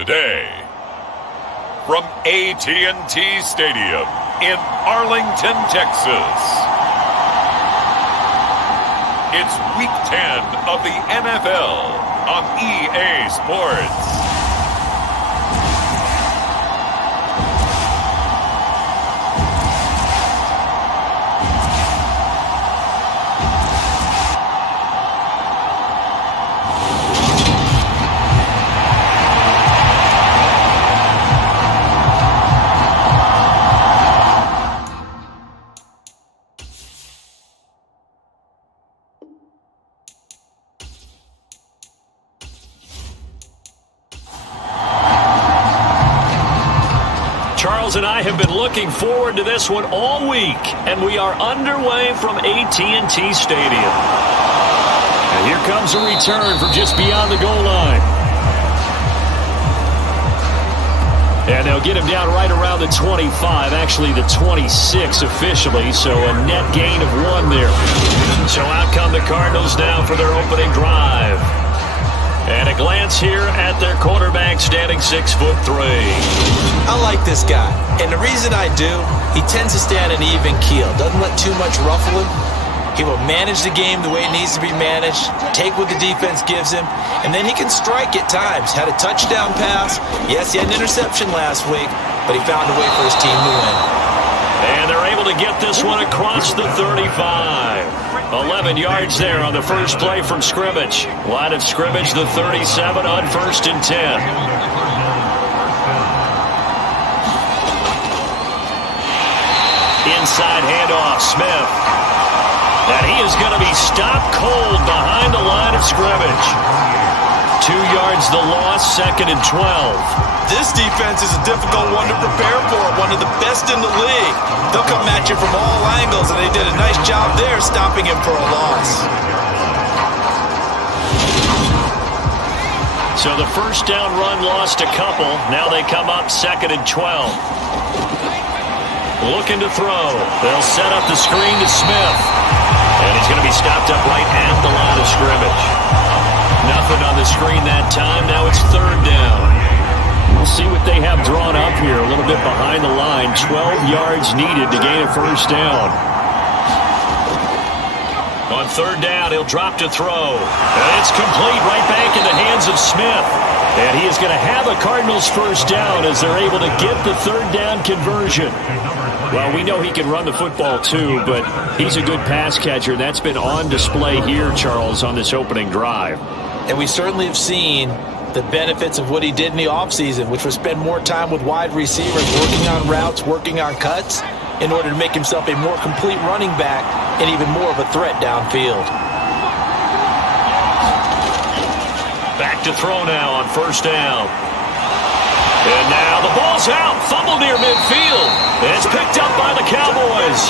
Today, from AT&T Stadium in Arlington, Texas, it's Week 10 of the NFL on EA Sports. Charles and I have been looking forward to this one all week, and we are underway from AT&T Stadium. And here comes a return from just beyond the goal line. And they'll get him down right around the 25, actually the 26 officially, so a net gain of 1 there. So out come the Cardinals now for their opening drive. And a glance here at their quarterback, standing 6'3". I like this guy, and the reason I do, he tends to stay on an even keel, doesn't let too much ruffle him. He will manage the game the way it needs to be managed, take what the defense gives him, and then he can strike at times. Had a touchdown pass. Yes, he had an interception last week, but he found a way for his team to win. And they're able to get this one across the 35. 11 yards there on the first play from scrimmage. Line of scrimmage, the 37 on 1st and 10. Inside handoff, Smith. And he is going to be stopped cold behind the line of scrimmage. 2 yards the loss, 2nd and 12. This defense is a difficult one to prepare for, one of the best in the league. They'll come at you from all angles, and they did a nice job there stopping him for a loss. So the first down run lost a couple. Now they come up 2nd and 12. Looking to throw. They'll set up the screen to Smith. And he's going to be stopped up right at the line of scrimmage. Nothing on the screen that time. Now it's 3rd down. We'll see what they have drawn up here. A little bit behind the line. 12 yards needed to gain a first down. On 3rd down, he'll drop to throw. And it's complete right back in the hands of Smith. And he is going to have a Cardinals first down as they're able to get the 3rd down conversion. Well, we know he can run the football too, but he's a good pass catcher. That's been on display here, Charles, on this opening drive. And we certainly have seen the benefits of what he did in the offseason, which was spend more time with wide receivers, working on routes, working on cuts, in order to make himself a more complete running back and even more of a threat downfield. Back to throw now on 1st down. And now the ball's out. Fumble near midfield. It's picked up by the Cowboys.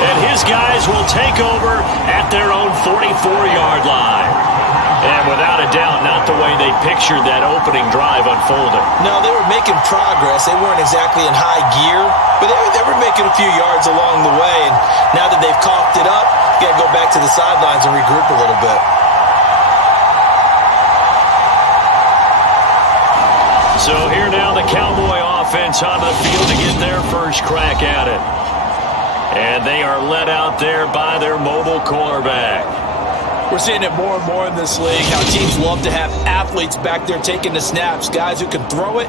And his guys will take over at their own 44-yard line. And without a doubt, not the way they pictured that opening drive unfolding. No, they were making progress. They weren't exactly in high gear, but they were making a few yards along the way. And now that they've coughed it up, you got to go back to the sidelines and regroup a little bit. So here now the Cowboy offense onto the field to get their first crack at it. And they are led out there by their mobile quarterback. We're seeing it more and more in this league, how teams love to have athletes back there taking the snaps, guys who can throw it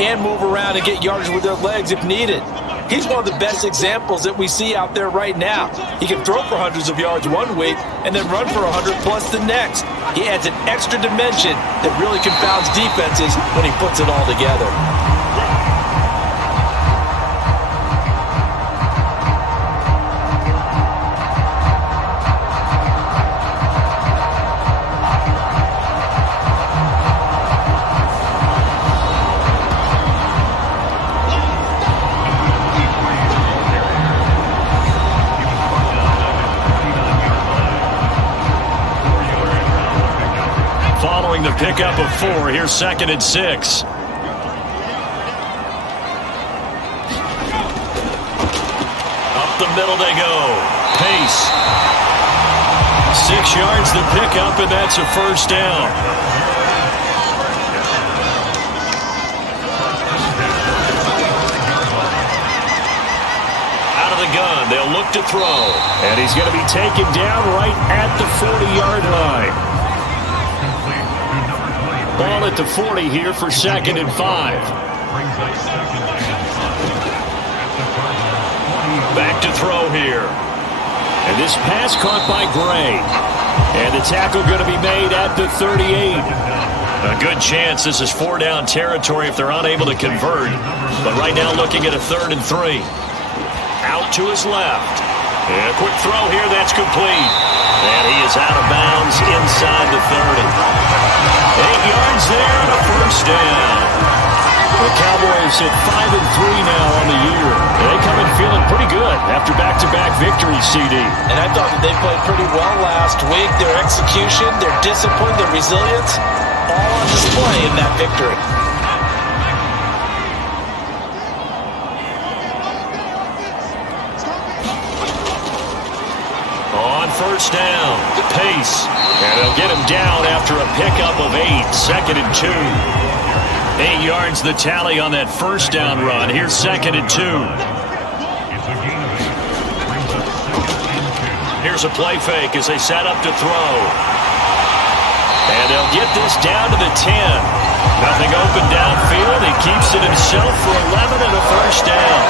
and move around and get yardage with their legs if needed. He's one of the best examples that we see out there right now. He can throw for hundreds of yards one week and then run for 100+ the next. He adds an extra dimension that really confounds defenses when he puts it all together. The pickup of 4. Here's 2nd and 6. Up the middle they go. Pace. 6 yards the pickup, and that's a first down. to throw. And he's going to be taken down right at the 40-yard line. Ball at the 40 here for 2nd and 5. Back to throw here. And this pass caught by Gray. And the tackle going to be made at the 38. A good chance this is 4-down territory if they're unable to convert. But right now looking at a 3rd and 3. Out to his left. And a quick throw here, that's complete. And he is out of bounds inside the 30. 8 yards there and a 1st down. The Cowboys at 5 and 3 now on the year. They come in feeling pretty good after back-to-back victories, CD. And I thought that they played pretty well last week. Their execution, their discipline, their resilience, all on display in that victory. On 1st down, Pace. And they'll get him down after a pickup of 8, 2nd and 2. 8 yards the tally on that 1st down run. Here's 2nd and 2. Here's a play fake as they set up to throw. And they'll get this down to the 10. Nothing open downfield. He keeps it himself for 11 and a 1st down.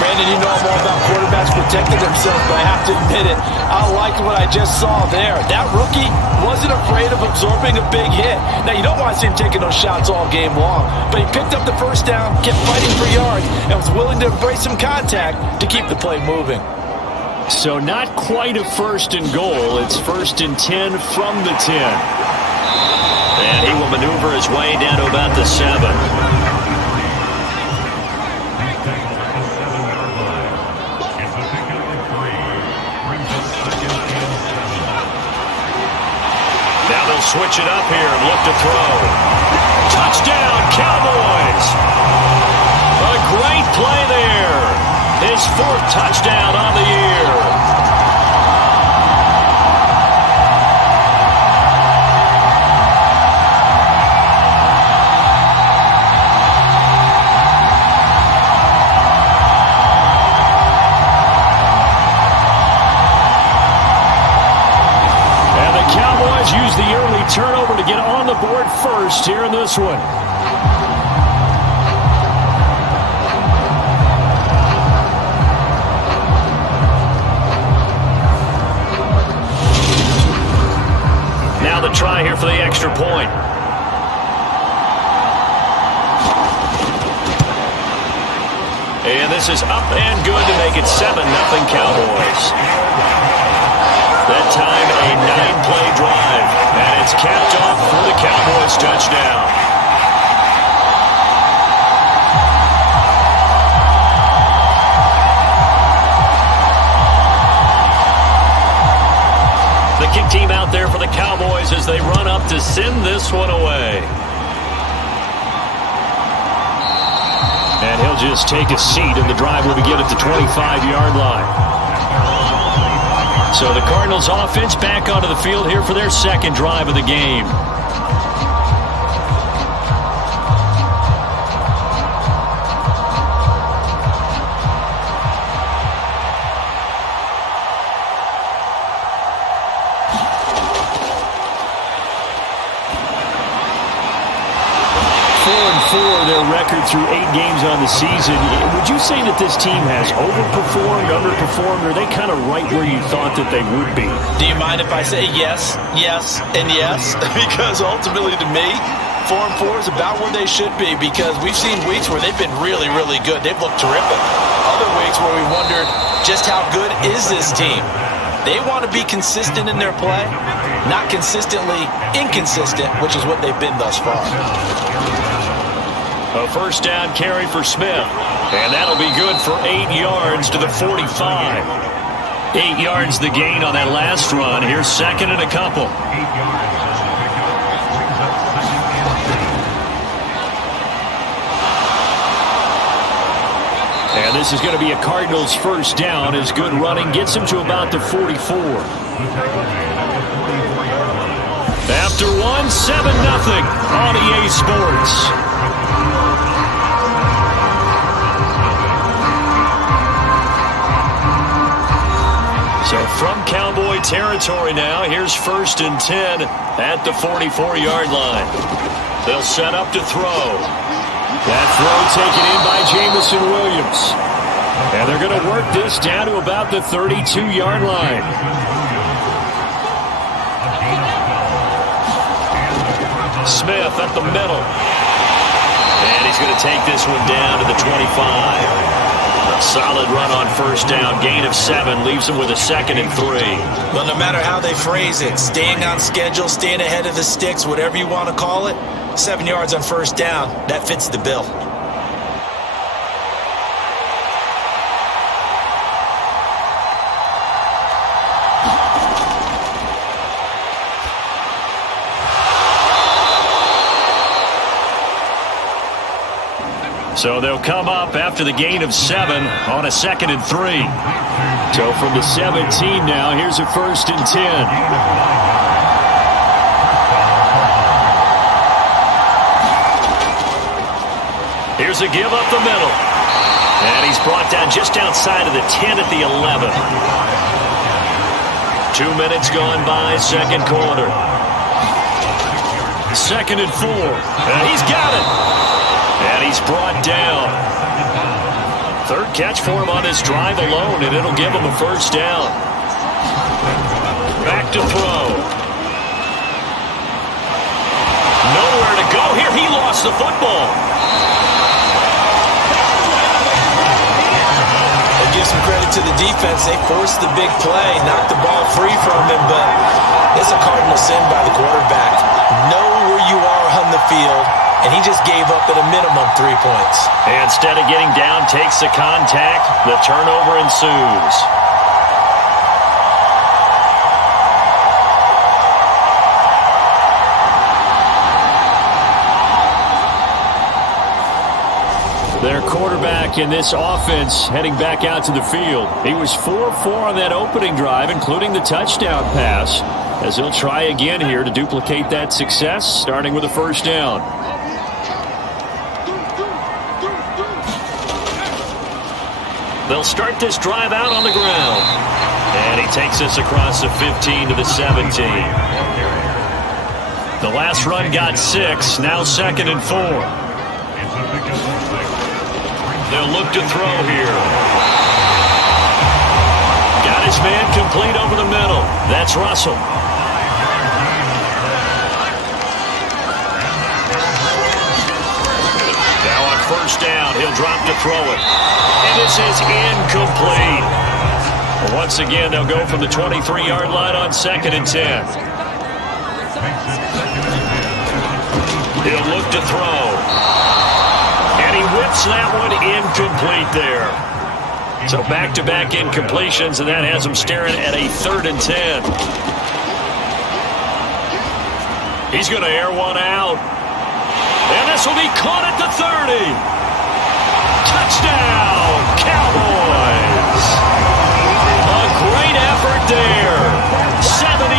Brandon, you know more about quarterbacks protecting themselves, but I have to admit it. I like what I just saw there. That rookie wasn't afraid of absorbing a big hit. Now, you don't want to see him taking those shots all game long, but he picked up the 1st down, kept fighting for yards, and was willing to embrace some contact to keep the play moving. So not quite a 1st and goal. It's 1st and 10 from the 10. And he will maneuver his way down to about the 7. Now they'll switch it up here and look to throw. Touchdown, Cowboys! A great play there. His 4th touchdown on the year. Use the early turnover to get on the board first here in this one. Now the try here for the extra point. And this is up and good to make it 7-0 Cowboys. That time a 9-play drive, and it's capped off for the Cowboys touchdown. The kick team out there for the Cowboys as they run up to send this one away. And he'll just take a seat, and the drive will begin at the 25-yard line. So the Cardinals offense back onto the field here for their 2nd drive of the game. Their record through 8 games on the season. Would you say that this team has overperformed, underperformed, or are they kind of right where you thought that they would be? Do you mind if I say yes, yes, and yes? Because ultimately to me, 4-4 is about where they should be, because we've seen weeks where they've been really, really good. They've looked terrific. Other weeks where we wondered just how good is this team? They want to be consistent in their play, not consistently inconsistent, which is what they've been thus far. A 1st down carry for Smith. And that'll be good for 8 yards to the 45. 8 yards the gain on that last run. Here's 2nd and a couple. And this is going to be a Cardinals 1st down as good running gets him to about the 44. After one, 7-0 on EA Sports. So from Cowboy territory now, here's 1st and 10 at the 44-yard line. They'll set up to throw. That throw taken in by Jamison Williams. And they're going to work this down to about the 32-yard line. Smith at the middle. And he's going to take this one down to the 25. A solid run on 1st down. Gain of 7 leaves him with a 2nd and 3. Well, no matter how they phrase it, staying on schedule, staying ahead of the sticks, whatever you want to call it, 7 yards on 1st down, that fits the bill. So they'll come up after the gain of 7 on a 2nd and 3. So from the 17 now, here's a 1st and 10. Here's a give up the middle. And he's brought down just outside of the 10 at the 11. 2 minutes gone by, 2nd quarter. 2nd and 4. And he's got it. And he's brought down. 3rd catch for him on this drive alone, and it'll give him a 1st down. Back to throw. Nowhere to go here. He lost the football. I'll give some credit to the defense. They forced the big play, knocked the ball free from him, but it's a cardinal sin by the quarterback. Know where you are on the field. And he just gave up at a minimum 3 points. And instead of getting down, takes the contact. The turnover ensues. Their quarterback in this offense heading back out to the field. He was 4-4 on that opening drive, including the touchdown pass, as he'll try again here to duplicate that success, starting with a 1st down. They'll start this drive out on the ground. And he takes this across the 15 to the 17. The last run got 6. Now 2nd and 4. They'll look to throw here. Got his man complete over the middle. That's Russell. Now on 1st down, he'll drop to throw it. And this is incomplete. Once again, they'll go from the 23-yard line on 2nd and 10. He'll look to throw. And he whips that one incomplete there. So back-to-back incompletions, and that has him staring at a 3rd and 10. He's going to air one out. And this will be caught at the 30. Touchdown, Cowboys! A great effort there. 77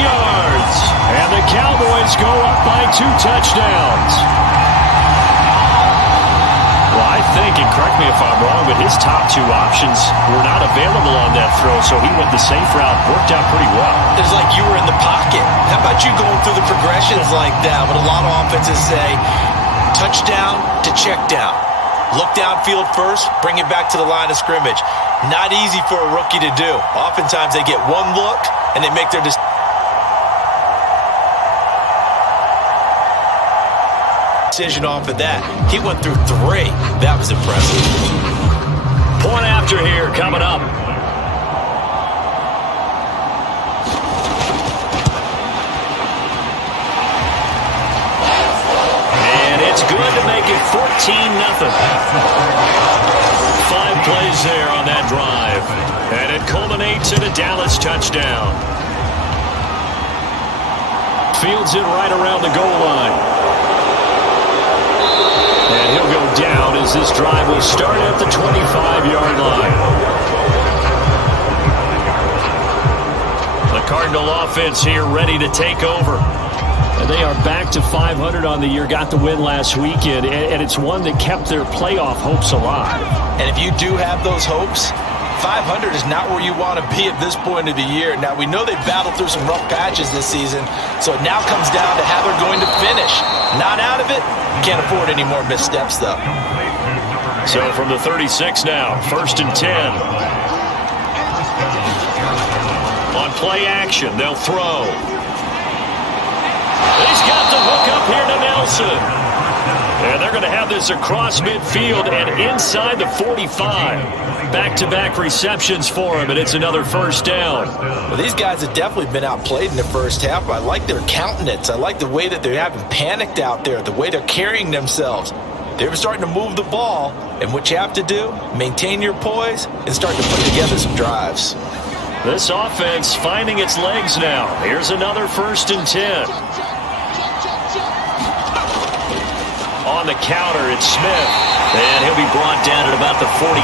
yards. And the Cowboys go up by 2 touchdowns. Well, I think, and correct me if I'm wrong, but his top 2 options were not available on that throw, so he went the safe route. Worked out pretty well. It's like you were in the pocket. How about you going through the progressions like that? What a lot of offenses say, touchdown to check down. Look downfield first, bring it back to the line of scrimmage. Not easy for a rookie to do. Oftentimes they get one look and they make their decision off of that. He went through 3. That was impressive. Point after here coming up. Good to make it 14-0. 5 plays there on that drive. And it culminates in a Dallas touchdown. Fields it right around the goal line. And he'll go down as this drive will start at the 25-yard line. The Cardinal offense here ready to take over. And they are back to 500 on the year, got the win last weekend, and it's one that kept their playoff hopes alive. And if you do have those hopes, 500 is not where you want to be at this point of the year. Now, we know they battled through some rough patches this season, so it now comes down to how they're going to finish. Not out of it. Can't afford any more missteps, though. So from the 36 now, 1st and 10. On play action, they'll throw. He's got the hook up here to Nelson. And they're going to have this across midfield and inside the 45. Back-to-back receptions for him, and it's another first down. Well, these guys have definitely been outplayed in the first half. I like their countenance. I like the way that they haven't panicked out there, the way they're carrying themselves. They're starting to move the ball, and what you have to do, maintain your poise and start to put together some drives. This offense finding its legs now. Here's another 1st and 10. On the counter, it's Smith. And he'll be brought down at about the 42.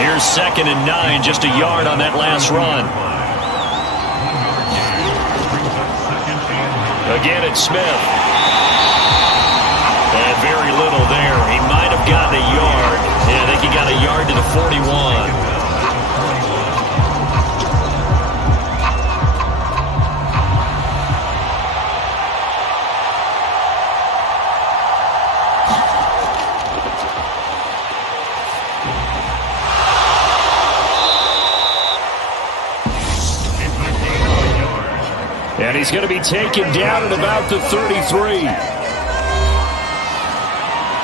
Here's 2nd and 9, just a yard on that last run. Again, it's Smith. And very little there. He might have gotten a yard. Yeah, I think he got a yard to the 41. And he's going to be taken down at about the 33.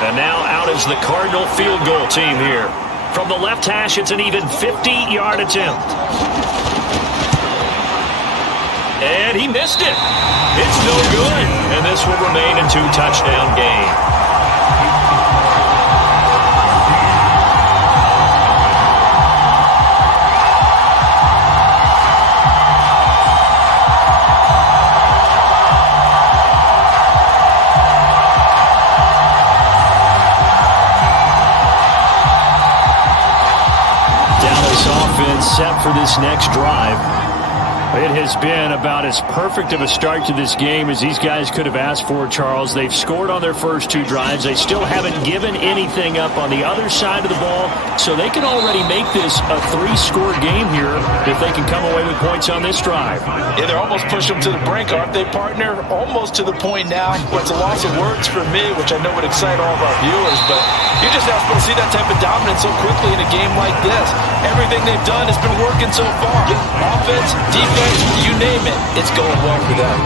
And now out is the Cardinal field goal team here. From the left hash, it's an even 50-yard attempt. And he missed it. It's no good. And this will remain a 2-touchdown game. Set for this next drive. It has been about as perfect of a start to this game as these guys could have asked for, Charles. They've scored on their first 2 drives. They still haven't given anything up on the other side of the ball, so they can already make this a 3-score game here if they can come away with points on this drive. Yeah, they're almost pushing them to the brink, aren't they, partner? Almost to the point now. Well, it's a loss of words for me, which I know would excite all of our viewers, but you're just not supposed to see that type of dominance so quickly in a game like this. Everything they've done has been working so far. Offense, defense, you name it, it's going well for them.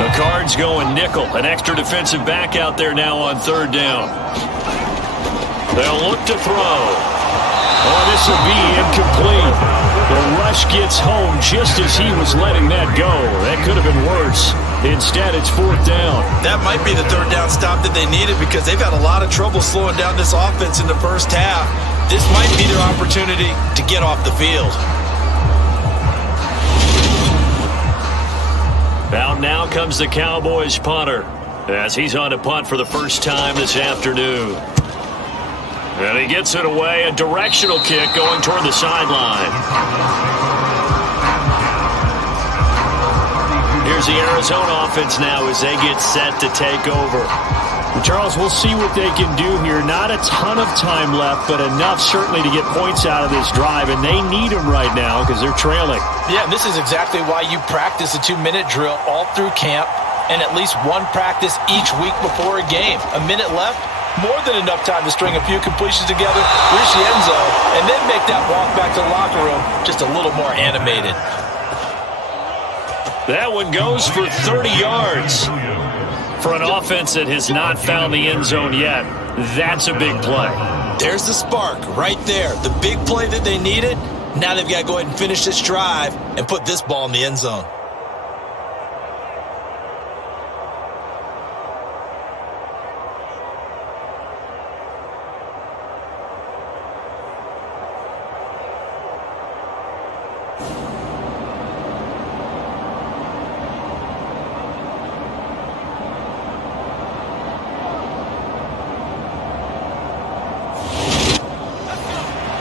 The Cards going nickel. An extra defensive back out there now on 3rd down. They'll look to throw. Oh, this will be incomplete. The rush gets home just as he was letting that go. That could have been worse. Instead, it's 4th down. That might be the 3rd down stop that they needed because they've had a lot of trouble slowing down this offense in the first half. This might be their opportunity to get off the field. Out now comes the Cowboys punter as he's on to punt for the first time this afternoon. And he gets it away, a directional kick going toward the sideline. Here's the Arizona offense now as they get set to take over. Charles, we'll see what they can do here. Not a ton of time left, but enough certainly to get points out of this drive, and they need them right now because they're trailing. Yeah, and this is exactly why you practice a 2-minute drill all through camp and at least one practice each week before a game. A minute left, more than enough time to string a few completions together, reach the end zone, and then make that walk back to the locker room just a little more animated. That one goes for 30 yards. For an offense that has not found the end zone yet, that's a big play. There's the spark right there. The big play that they needed. Now they've got to go ahead and finish this drive and put this ball in the end zone.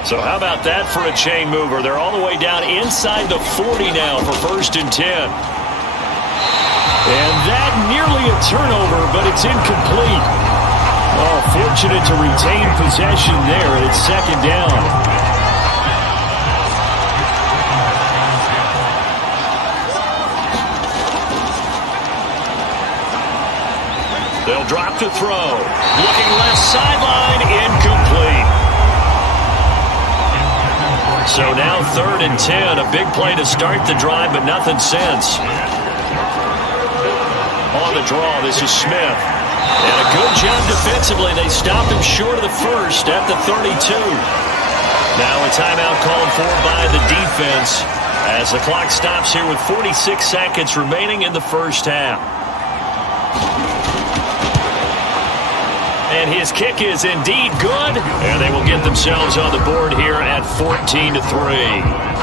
So how about that for a chain mover? They're all the way down inside the 40 now for 1st and 10. And that nearly a turnover, but it's incomplete. Oh, fortunate to retain possession there, and it's second down. They'll drop to throw. Looking left sideline, incomplete. So now 3rd and 10. A big play to start the drive, but nothing since. On the draw, this is Smith. And a good job defensively. They stopped him short of the first at the 32. Now a timeout called for by the defense as the clock stops here with 46 seconds remaining in the first half. And his kick is indeed good, and they will get themselves on the board here at 14-3.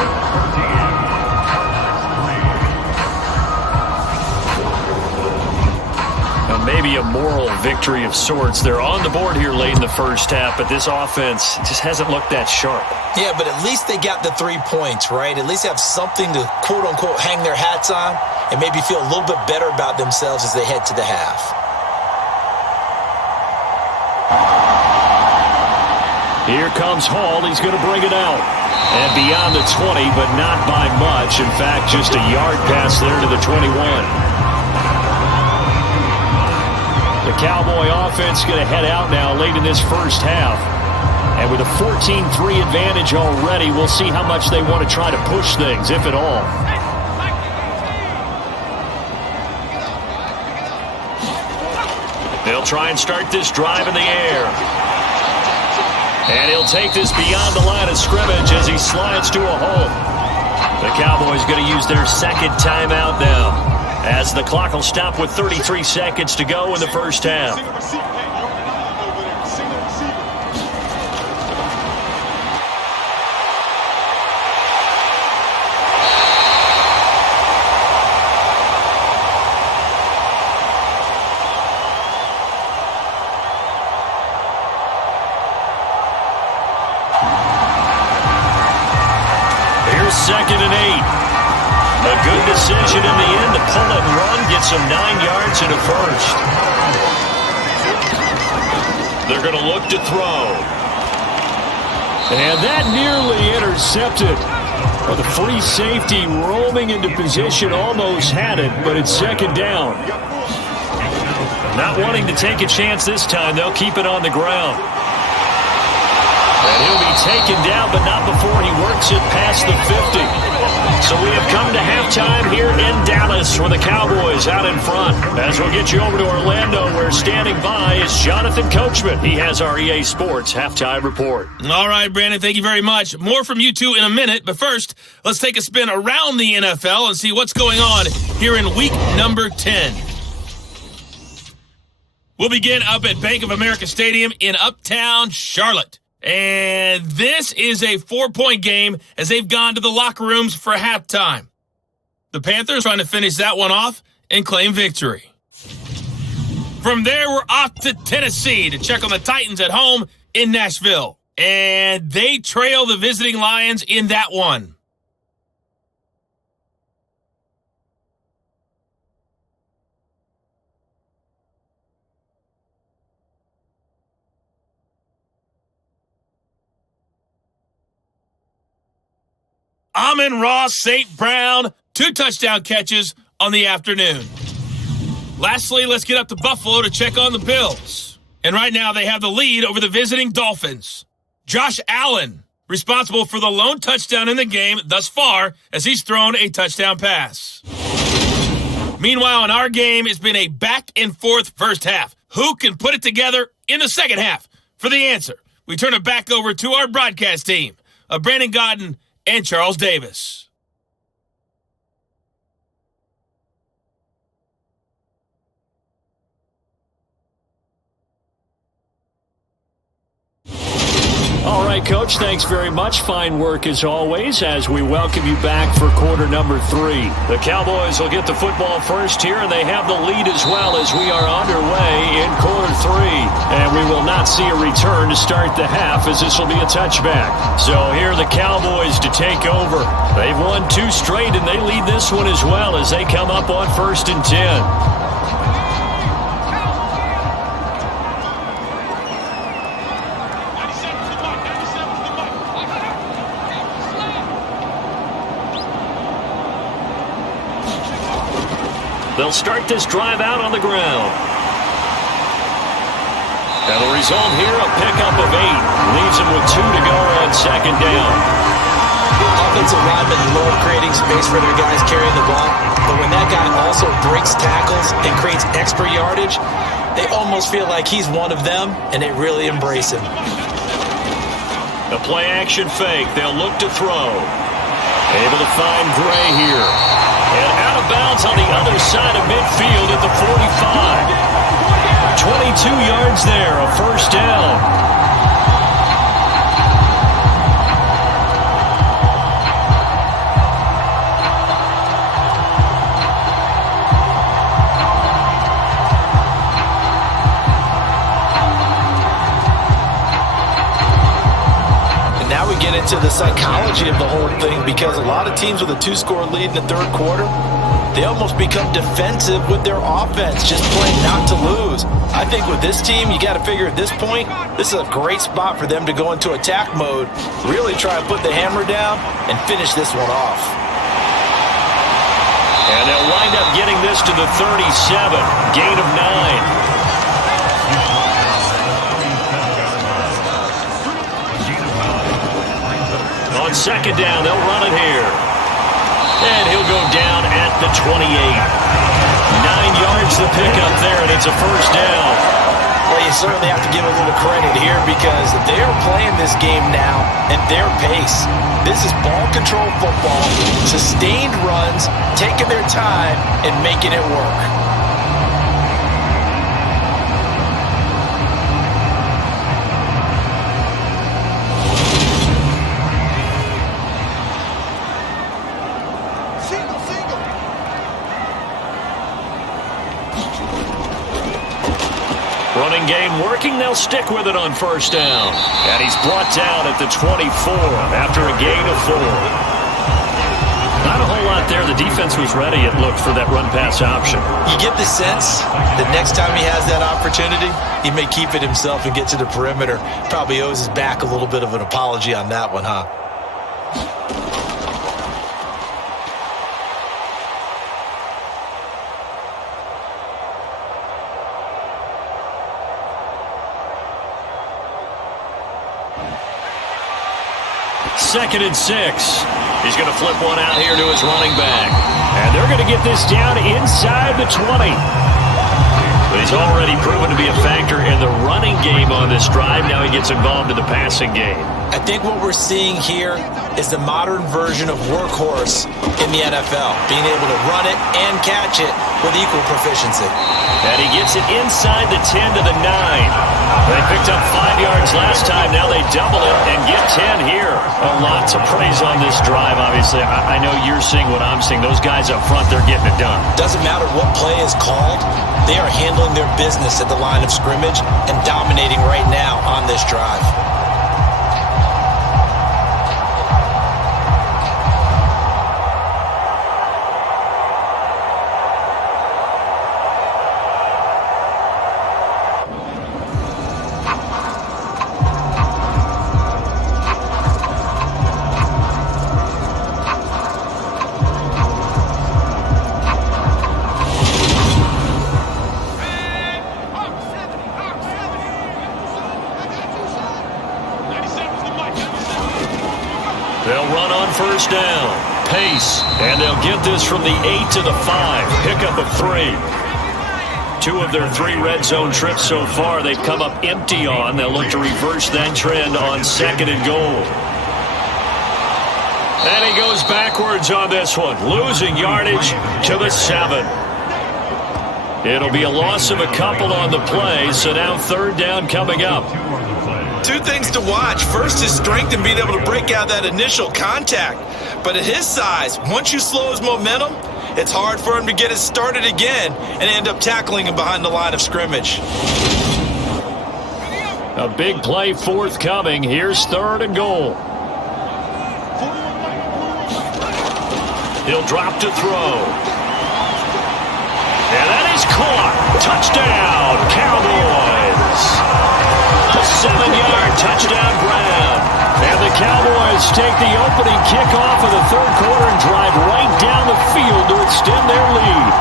Maybe a moral victory of sorts. They're on the board here late in the first half, but this offense just hasn't looked that sharp. Yeah, but at least they got the 3 points, right? At least they have something to, quote-unquote, hang their hats on and maybe feel a little bit better about themselves as they head to the half. Here comes Hall. He's going to bring it out. And beyond the 20, but not by much. In fact, just a yard pass there to the 21. The Cowboy offense going to head out now late in this first half. And with a 14-3 advantage already, we'll see how much they want to try to push things, if at all. They'll try and start this drive in the air. And he'll take this beyond the line of scrimmage as he slides to a hole. The Cowboys going to use their second timeout now, as the clock will stop with 33 seconds to go in the first half. Here's 2nd and 8. A good decision in the end to pull it and run, get some 9 yards and a first. They're going to look to throw. And that nearly intercepted. Well, the free safety roaming into position almost had it, but it's second down. Not wanting to take a chance this time, they'll keep it on the ground. And he'll be taken down, but not before he works it past the 50. So we have come to halftime here in Dallas with the Cowboys out in front. As we'll get you over to Orlando, where standing by is Jonathan Coachman. He has our EA Sports halftime report. All right, Brandon, thank you very much. More from you two in a minute, but first, let's take a spin around the NFL and see what's going on here in week number 10. We'll begin up at Bank of America Stadium in Uptown Charlotte. And this is a 4-point game as they've gone to the locker rooms for halftime. The Panthers trying to finish that one off and claim victory. From there, we're off to Tennessee to check on the Titans at home in Nashville. And they trail the visiting Lions in that one. Amon-Ra St. Brown, 2 touchdown catches on the afternoon. Lastly, let's get up to Buffalo to check on the Bills. And right now they have the lead over the visiting Dolphins. Josh Allen, responsible for the lone touchdown in the game thus far as he's thrown a touchdown pass. Meanwhile, in our game, it's been a back-and-forth first half. Who can put it together in the second half? For the answer, we turn it back over to our broadcast team of Brandon Godden and Charles Davis. All right, Coach, thanks very much. Fine work as always as we welcome you back for quarter number 3. The Cowboys will get the football first here, and they have the lead as well as we are underway in quarter 3. And we will not see a return to start the half as this will be a touchback. So here are the Cowboys to take over. They've won 2 straight, and they lead this one as well as they come up on 1st and 10. They'll start this drive out on the ground. And the result here, a pickup of 8. Leaves them with 2 to go on 2nd down. Offensive linemen love creating space for their guys carrying the ball. But when that guy also breaks tackles and creates extra yardage, they almost feel like he's one of them, and they really embrace him. The play-action fake. They'll look to throw. Able to find Gray here. And out of bounds on the other side of midfield at the 45. 22 yards there, a 1st down. Get into the psychology of the whole thing, because a lot of teams with a 2-score lead in the 3rd quarter, they almost become defensive with their offense, just playing not to lose. I think with this team, you got to figure at this point, this is a great spot for them to go into attack mode, really try to put the hammer down and finish this one off. And they'll wind up getting this to the 37, gain of 9. On 2nd down, they'll run it here. And he'll go down at the 28. 9 yards to pick up there, and it's a 1st down. Well, you certainly have to give a little credit here because they're playing this game now at their pace. This is ball control football, sustained runs, taking their time, and making it work. Running game working, they'll stick with it on 1st down. And he's brought down at the 24 after a gain of 4. Not a whole lot there. The defense was ready, it looked, for that run-pass option. You get the sense that next time he has that opportunity, he may keep it himself and get to the perimeter. Probably owes his back a little bit of an apology on that one, huh? Second and 6. He's going to flip one out here to his running back. And they're going to get this down inside the 20. But he's already proven to be a factor in the running game on this drive. Now he gets involved in the passing game. I think what we're seeing here is the modern version of workhorse in the NFL, being able to run it and catch it with equal proficiency. And he gets it inside the 10 to the 9. They picked up 5 yards last time. Now they double it and get 10 here. Lots of praise on this drive, obviously. I know you're seeing what I'm seeing. Those guys up front, they're getting it done. Doesn't matter what play is called. They are handling their business at the line of scrimmage and dominating right now on this drive. First down, pace, and they'll get this from the 8 to the 5, pickup of 3. 2 of their 3 red zone trips so far they've come up empty on. They'll look to reverse that trend on 2nd and goal. And he goes backwards on this one, losing yardage to the 7. It'll be a loss of a couple on the play, so now 3rd down coming up. two things to watch. First, his strength in being able to break out that initial contact. But at his size, once you slow his momentum, it's hard for him to get it started again and end up tackling him behind the line of scrimmage. A big play forthcoming. Here's 3rd and goal. He'll drop to throw. And that is caught. Touchdown, Cowboys. A 7-yard touchdown Brown. And the Cowboys take the opening kickoff of the 3rd quarter and drive right down the field to extend their lead.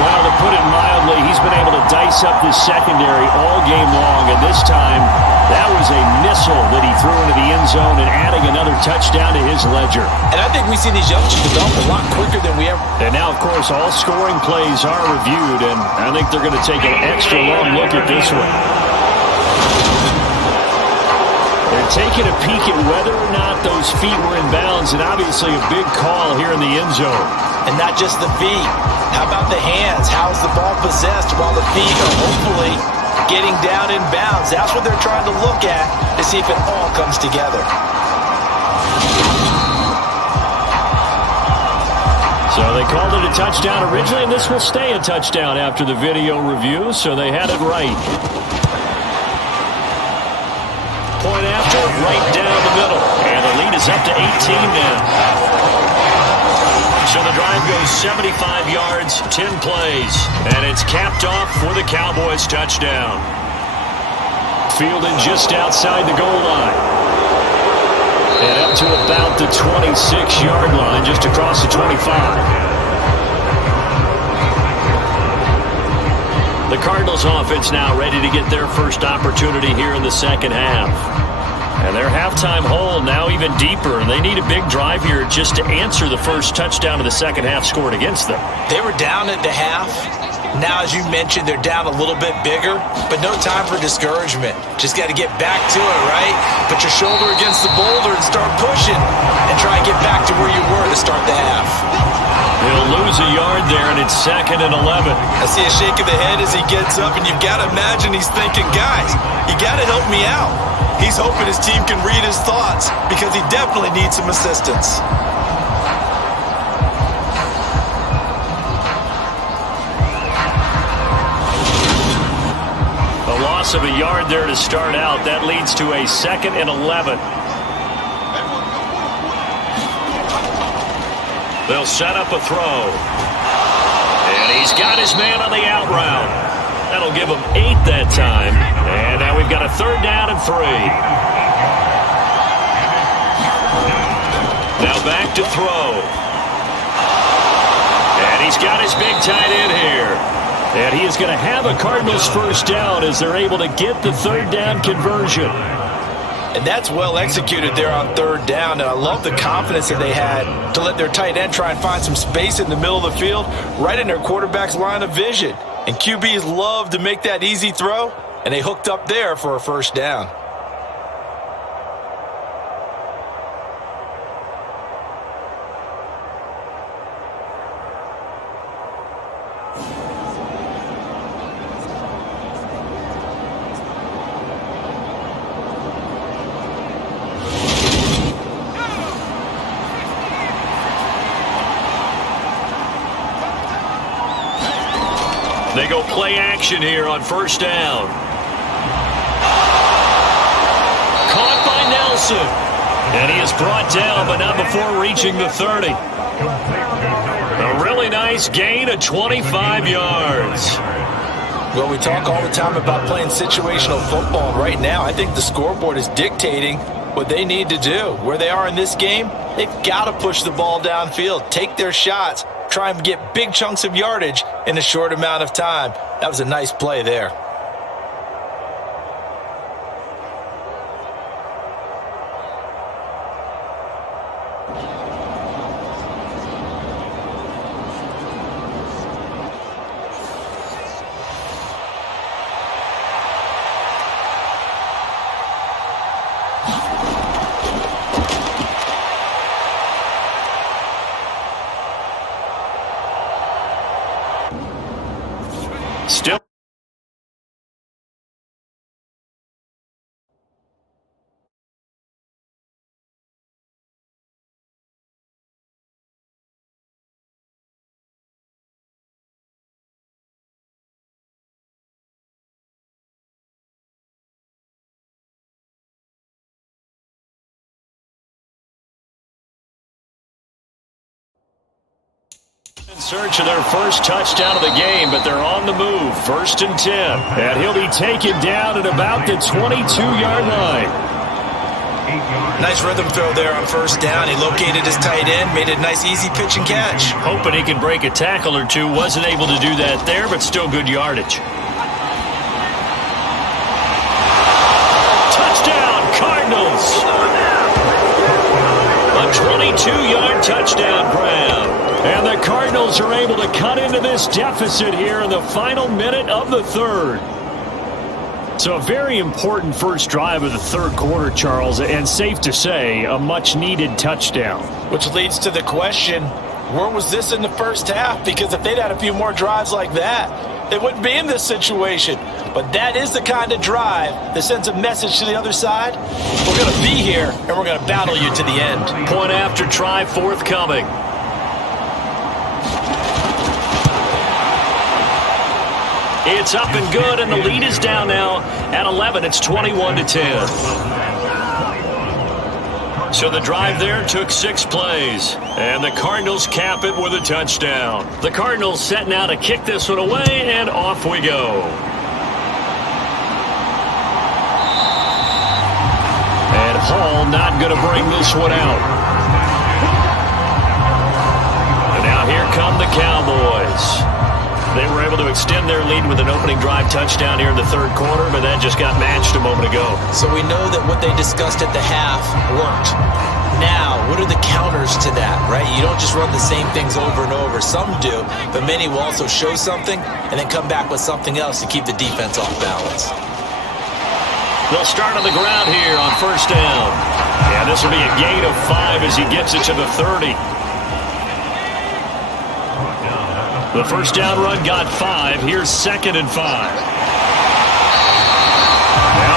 Well, to put it mildly, he's been able to dice up this secondary all game long, and this time that was a missile that he threw into the end zone and adding another touchdown to his ledger. And I think we see these youngsters develop a lot quicker than we ever. And now, of course, all scoring plays are reviewed, and I think they're going to take an extra long look at this one. They're taking a peek at whether or not those feet were in bounds, and obviously a big call here in the end zone. And not just the feet. How about the hands? How's the ball possessed while the feet are hopefully getting down in bounds? That's what they're trying to look at to see if it all comes together. So they called it a touchdown originally, and this will stay a touchdown after the video review, so they had it right. Point after, right down the middle. And the lead is up to 18 now. So the drive goes 75 yards, 10 plays. And it's capped off for the Cowboys touchdown. Fielded just outside the goal line. And up to about the 26-yard line, just across the 25. The Cardinals offense now ready to get their first opportunity here in the second half. And their halftime hole now even deeper, and they need a big drive here just to answer the first touchdown of the second half scored against them. They were down at the half. Now, as you mentioned, they're down a little bit bigger, but no time for discouragement. Just got to get back to it, right? Put your shoulder against the boulder and start pushing and try and get back to where you were to start the half. He'll lose a yard there, and it's 2nd and 11. I see a shake of the head as he gets up, and you've got to imagine he's thinking, guys, you got to help me out. He's hoping his team can read his thoughts because he definitely needs some assistance. A loss of a yard there to start out. That leads to a 2nd and 11. They'll set up a throw. And he's got his man on the out route. That'll give him 8 that time. And now we've got a 3rd down and 3. Now back to throw. And he's got his big tight end here. And he is going to have a Cardinals first down as they're able to get the 3rd down conversion. And that's well executed there on 3rd down. And I love the confidence that they had to let their tight end try and find some space in the middle of the field, right in their quarterback's line of vision. And QBs love to make that easy throw, and they hooked up there for a first down. They go play action here on first down. Caught by Nelson. And he is brought down, but not before reaching the 30. A really nice gain of 25 yards. Well, we talk all the time about playing situational football. Right now, I think the scoreboard is dictating what they need to do. Where they are in this game, they've got to push the ball downfield, take their shots, try and get big chunks of yardage in a short amount of time. That was a nice play there. Still search of their first touchdown of the game, but they're on the move. 1st and 10. And he'll be taken down at about the 22-yard line. Nice rhythm throw there on 1st down. He located his tight end, made a nice easy pitch and catch. Hoping he could break a tackle or two. Wasn't able to do that there, but still good yardage. Touchdown, Cardinals! A 22-yard touchdown grab. And the Cardinals are able to cut into this deficit here in the final minute of the third. So a very important first drive of the third quarter, Charles, and safe to say, a much-needed touchdown. Which leads to the question, where was this in the first half? Because if they'd had a few more drives like that, they wouldn't be in this situation. But that is the kind of drive that sends a message to the other side. We're going to be here, and we're going to battle you to the end. Point after try forthcoming. It's up and good, and the lead is down now at 11. It's 21-10. So the drive there took 6 plays, and the Cardinals cap it with a touchdown. The Cardinals set now to kick this one away, and off we go. And Hall not going to bring this one out. And now here come the Cowboys. They were able to extend their lead with an opening drive touchdown here in the third quarter, but that just got matched a moment ago. So we know that what they discussed at the half worked. Now, what are the counters to that, right? You don't just run the same things over and over. Some do, but many will also show something and then come back with something else to keep the defense off balance. They'll start on the ground here on 1st down. Yeah, this will be a gain of 5 as he gets it to the 30. The first down run got 5. Here's 2nd and 5. Now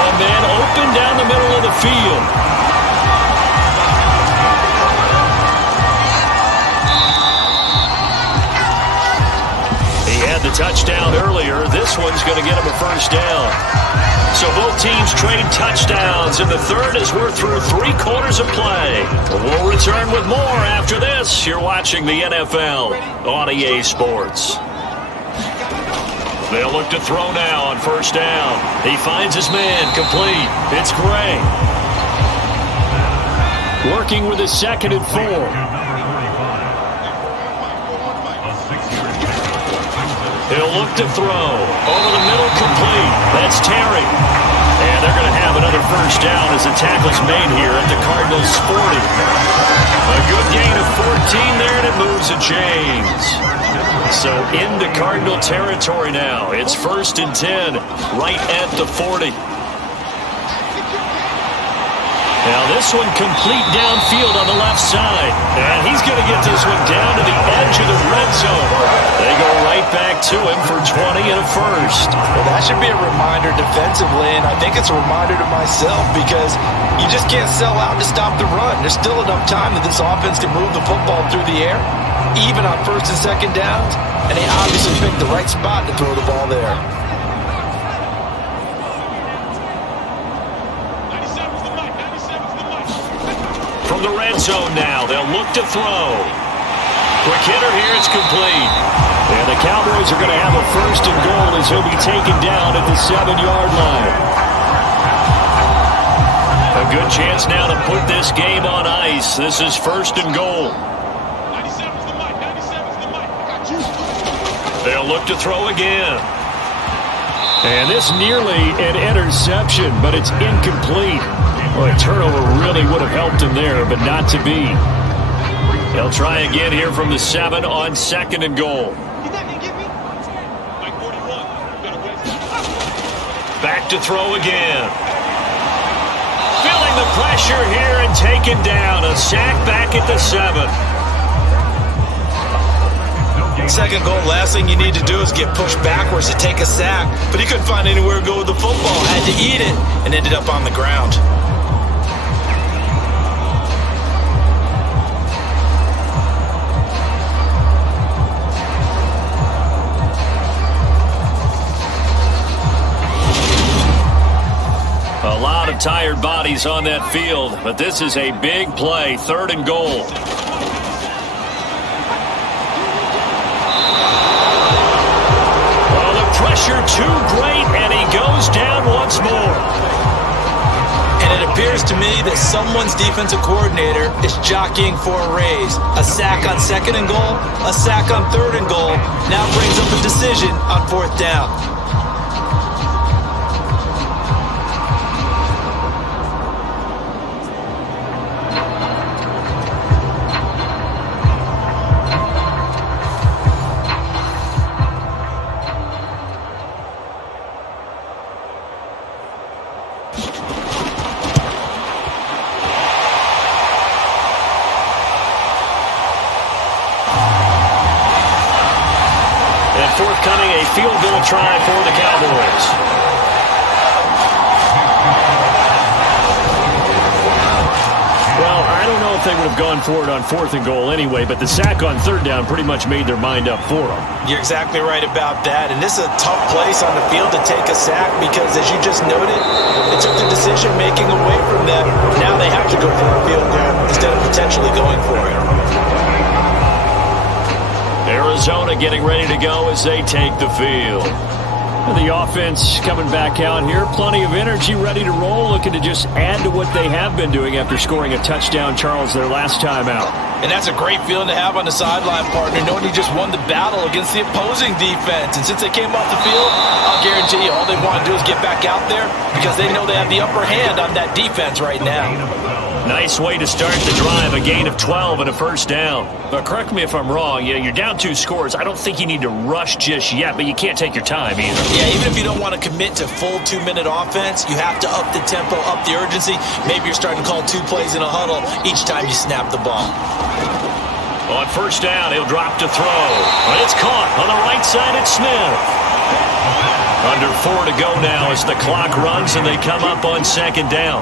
a man open down the middle of the field. He had the touchdown earlier. This one's going to get him a first down. So both teams trade touchdowns in the third as we're through 3 quarters of play. We'll return with more after this. You're watching the NFL on EA Sports. They'll look to throw now on 1st down. He finds his man complete. It's Gray. Working with his 2nd and 4. He'll look to throw. Over the middle, complete. That's Terry. And they're going to have another first down as the tackle's made here at the Cardinals' 40. A good gain of 14 there, and it moves the chains. So into Cardinal territory now. It's 1st and 10, right at the 40. Now this one complete downfield on the left side. And he's going to get this one down to the edge of the red zone. They go right back to him for 20 and a first. Well, that should be a reminder defensively, and I think it's a reminder to myself because you just can't sell out to stop the run. There's still enough time that this offense can move the football through the air, even on 1st and 2nd downs, and they obviously picked the right spot to throw the ball there. From the red zone now, they'll look to throw. Quick hitter here, it's complete. And the Cowboys are going to have a 1st and goal as he'll be taken down at the 7-yard line. A good chance now to put this game on ice. This is 1st and goal. They'll look to throw again. And this nearly an interception, but it's incomplete. Well, a turnover really would have helped him there, but not to be. They'll try again here from the 7 on 2nd and goal. Back to throw again. Feeling the pressure here and taken down. A sack back at the 7. 2nd goal, last thing you need to do is get pushed backwards to take a sack. But he couldn't find anywhere to go with the football. Had to eat it and ended up on the ground. A lot of tired bodies on that field, but this is a big play, 3rd and goal. pressure too great, and he goes down once more. And it appears to me that someone's defensive coordinator is jockeying for a raise. A sack on 2nd and goal, a sack on 3rd and goal, now brings up a decision on 4th down. Forthcoming, a field goal try for the Cowboys. Well, I don't know if they would have gone for it on 4th and goal anyway, but the sack on 3rd down pretty much made their mind up for them. You're exactly right about that, and this is a tough place on the field to take a sack because, as you just noted, it took the decision-making away from them. Now they have to go for a field goal instead of potentially going for it. Arizona getting ready to go as they take the field. And the offense coming back out here. Plenty of energy, ready to roll, looking to just add to what they have been doing after scoring a touchdown, Charles, their last time out. And that's a great feeling to have on the sideline, partner, knowing you just won the battle against the opposing defense. And since they came off the field, I'll guarantee you all they want to do is get back out there because they know they have the upper hand on that defense right now. Nice way to start the drive, a gain of 12 and a 1st down. But correct me if I'm wrong, you're down 2 scores. I don't think you need to rush just yet, but you can't take your time either. Yeah, even if you don't want to commit to full 2-minute offense, you have to up the tempo, up the urgency. Maybe you're starting to call 2 plays in a huddle each time you snap the ball. On 1st down, he'll drop to throw. But it's caught on the right side at Smith. Under 4 to go now as the clock runs and they come up on 2nd down.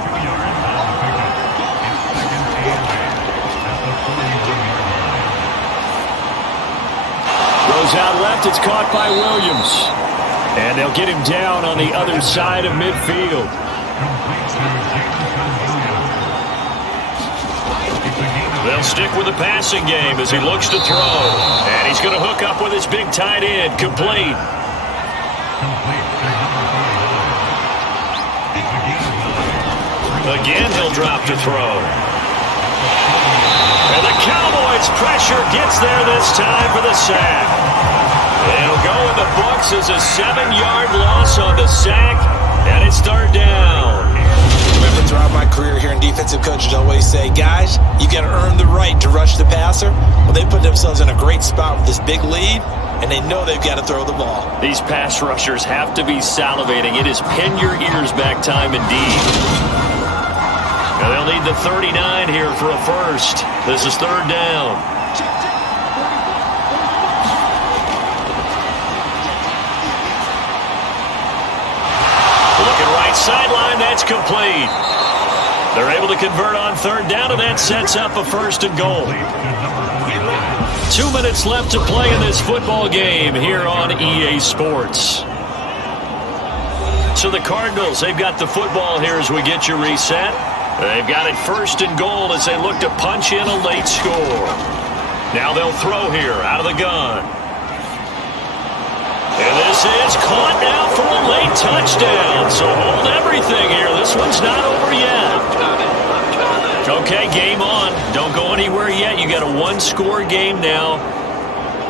Goes out left, it's caught by Williams. And they'll get him down on the other side of midfield. They'll stick with the passing game as he looks to throw. And he's going to hook up with his big tight end, complete. Again, he'll drop to throw. And the Cowboys' pressure gets there this time for the sack. It'll go in the books as a 7-yard loss on the sack, and it's 3rd down. Remember, throughout my career here in defensive coaches always say, guys, you got to earn the right to rush the passer. Well, they put themselves in a great spot with this big lead, and they know they've got to throw the ball. These pass rushers have to be salivating. It is pin your ears back time indeed. And they'll need the 39 here for a 1st. This is 3rd down. Looking right sideline, that's complete. They're able to convert on 3rd down, and that sets up a 1st and goal. 2 minutes left to play in this football game here on EA Sports. So the Cardinals, they've got the football here as we get you reset. They've got it 1st and goal as they look to punch in a late score. Now they'll throw here out of the gun. And this is caught now for a late touchdown. So hold everything here. This one's not over yet. Okay, game on. Don't go anywhere yet. You got a 1-score game now.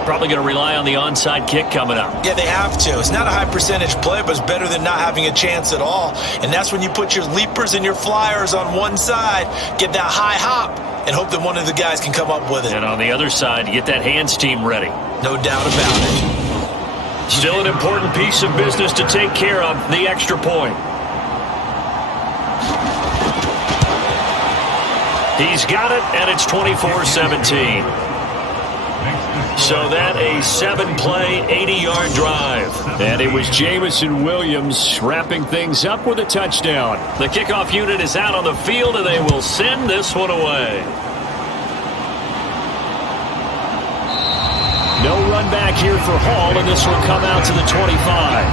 Probably going to rely on the onside kick coming up. Yeah, they have to. It's not a high percentage play, but it's better than not having a chance at all. And that's when you put your leapers and your flyers on one side, get that high hop, and hope that one of the guys can come up with it. And on the other side, get that hands team ready. No doubt about it. Still an important piece of business to take care of, the extra point. He's got it, and it's 24-17. So that a 7-play, 80-yard drive. And it was Jamison Williams wrapping things up with a touchdown. The kickoff unit is out on the field, and they will send this one away. No run back here for Hall, and this will come out to the 25.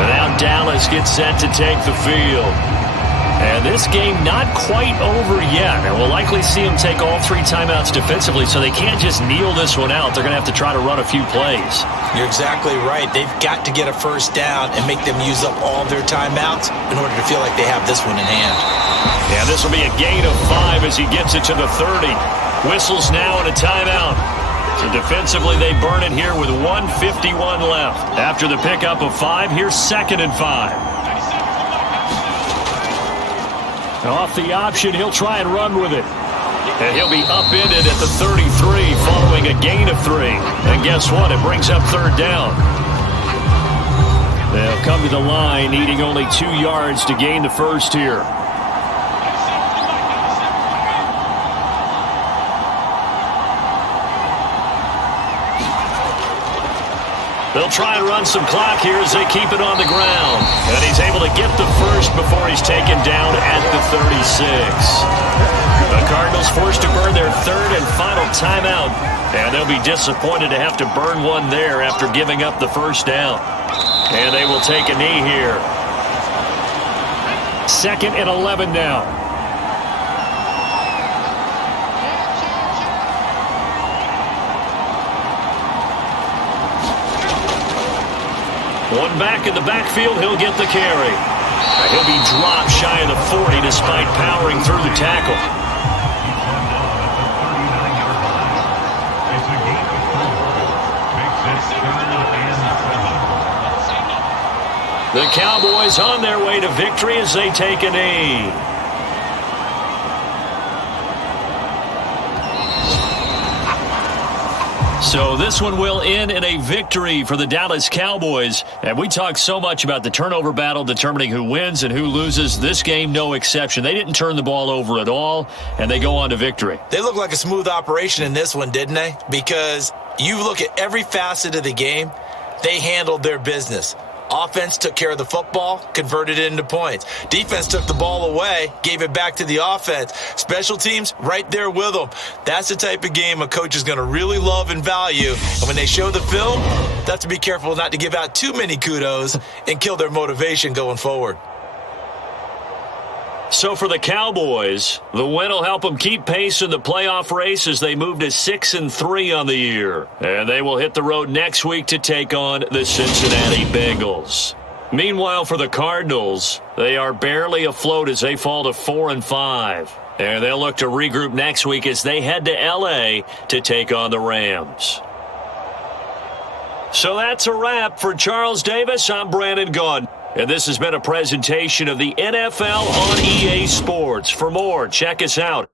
And now Dallas gets set to take the field. And this game not quite over yet. And we'll likely see them take all 3 timeouts defensively, so they can't just kneel this one out. They're going to have to try to run a few plays. You're exactly right. They've got to get a first down and make them use up all their timeouts in order to feel like they have this one in hand. Yeah, this will be a gain of 5 as he gets it to the 30. Whistles now and a timeout. So defensively, they burn it here with 1:51 left. After the pickup of 5, here's 2nd and 5. Off the option, he'll try and run with it. And he'll be upended at the 33 following a gain of 3. And guess what? It brings up 3rd down. They'll come to the line, needing only 2 yards to gain the first here. They'll try and run some clock here as they keep it on the ground. And he's able to get the first before he's taken down at the 36. The Cardinals forced to burn their 3rd and final timeout. And they'll be disappointed to have to burn one there after giving up the first down. And they will take a knee here. 2nd and 11 now. One back in the backfield, he'll get the carry. He'll be dropped shy of the 40 despite powering through the tackle. The Cowboys on their way to victory as they take a knee. So this one will end in a victory for the Dallas Cowboys. And we talk so much about the turnover battle determining who wins and who loses. This game, no exception. They didn't turn the ball over at all, and they go on to victory. They look like a smooth operation in this one, didn't they? Because you look at every facet of the game, they handled their business. Offense took care of the football, converted it into points. Defense took the ball away, gave it back to the offense. Special teams, right there with them. That's the type of game a coach is going to really love and value. And when they show the film, they have to be careful not to give out too many kudos and kill their motivation going forward. So for the Cowboys, the win will help them keep pace in the playoff race as they move to 6-3 on the year. And they will hit the road next week to take on the Cincinnati Bengals. Meanwhile, for the Cardinals, they are barely afloat as they fall to 4-5. And they'll look to regroup next week as they head to L.A. to take on the Rams. So that's a wrap. For Charles Davis, I'm Brandon Gaudin. And this has been a presentation of the NFL on EA Sports. For more, check us out